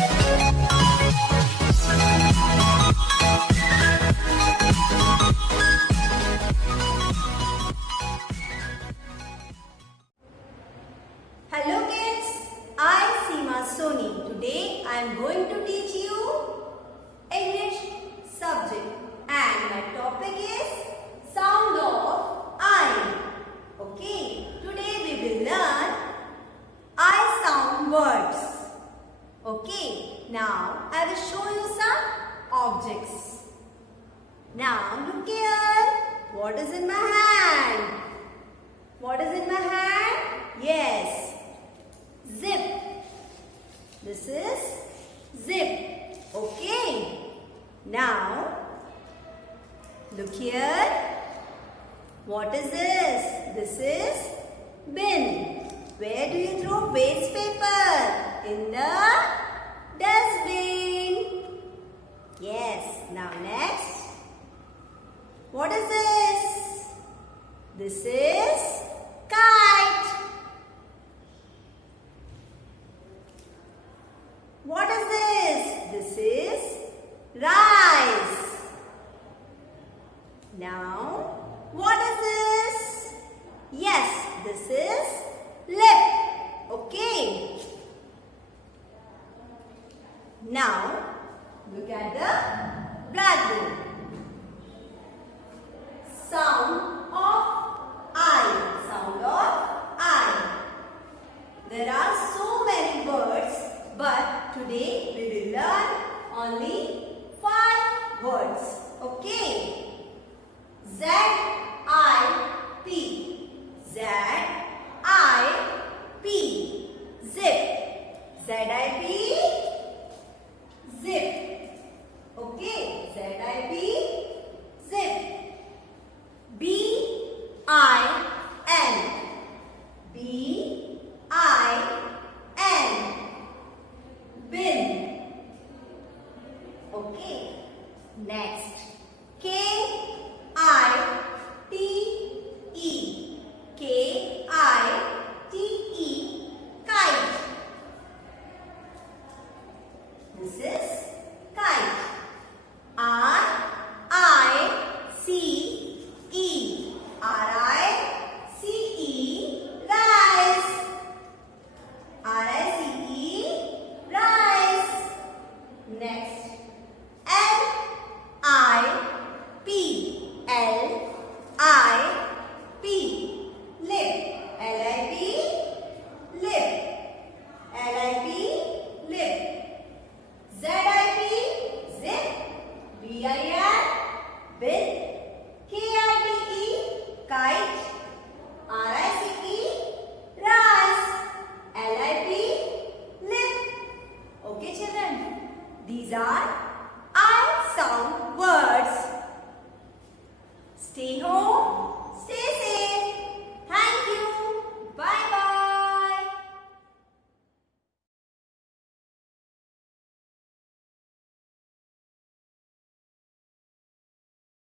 Hello kids, I Seema Soni. Today I am going to teach you English subject and my topic is sound of I. Okay, today we will learn I sound words. Okay, now I will show you some objects. Now look here, what is in my hand? What is in my hand? Yes, zip. This is zip. Okay. Now, look here. What is this? This is bin. Where do you throw waste paper? In the dustbin. Yes. Now next. What is this? This is kite. What is this? This is rice. Now, what is this? Yes, this is lip. Okay. Now, look at the blackboard. Sound of I. Sound of I. There are so many words, but today we will learn only 5 words. Okay. Z-I-P. Z-I-P. Zip. Z-I-P. Zip. Okay. Z-I-P. Zip. B-I-N. B-I-N. Bin. Okay. Next. K-I-T-E. K-I-T-E. Kite. This is kite. R-I-C-E. R-I-C-E. Rice. R-I-C-E. Rice. Next. L-I-P. L-I-P. Lip. L-I-P. Lip. L-I-P. Lip. Z-I-P. Zip. B-I-N. Bin. K-I-T-E. Kite. R-I-C-E. Rice. L-I-P. Lip. Okay children, these are I sound words. Stay home, stay safe.